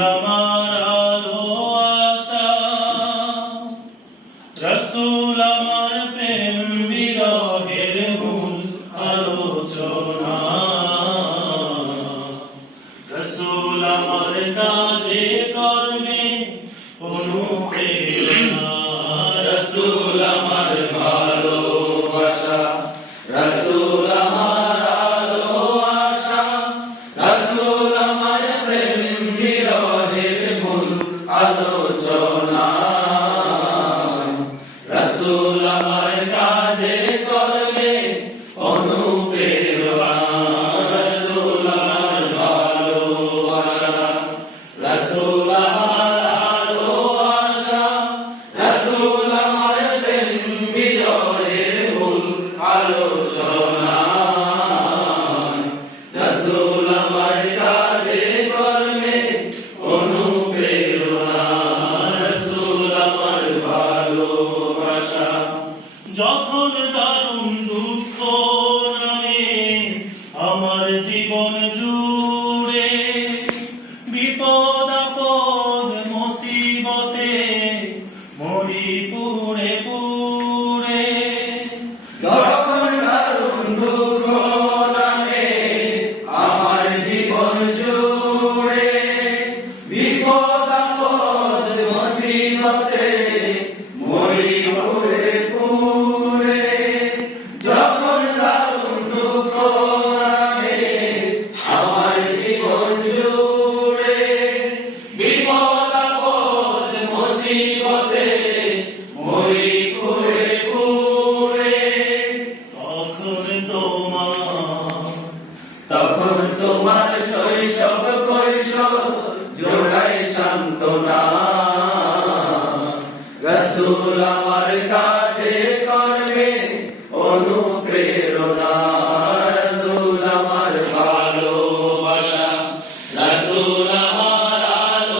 আমার আলো আশা, রাসূল আমার প্রেম বিরহের মূল আলোচনা, রাসূল আমার কাজে কর্মে অনুপ্রেরণা, রাসূল আমার ভালোবাসা, রাসূল আমার আলো আশা, রাসূল আমার প্রেম বিরহের মূল আলোচনা, রাসূল আমার কাজে কর্মে অনুপ্রেরণা, রাসূল আমার ভালোবাসা, রাসূল আমার আলো আশা, রাসূল আমার প্রেম বিরহের মূল আলোচনা, রাসূল আমার কাজে কর্মে অনুপ্রেরণা, রাসূল আমার ভালোবাসা। যখন দারুণ দুঃখ নামে আমার জীবন জুড়ে, বিপদ আপদ মুসিবতে মরি পুড়ে পুড়ে, যখন দারুণ দুঃখ নামে আমার জীবন জুড়ে, বিপদ আপদ মুসিবতে মরি পুড়ে পুড়ে, যখন দারুণ দুঃখ নামে আমার জীবন জুড়ে, বিপদ আপদ মুসিবতে মরি পুড়ে পুড়ে, তখন তোমার শৈশব কৈশোর জোড়ায় সান্ত্বনা, রাসূল আমার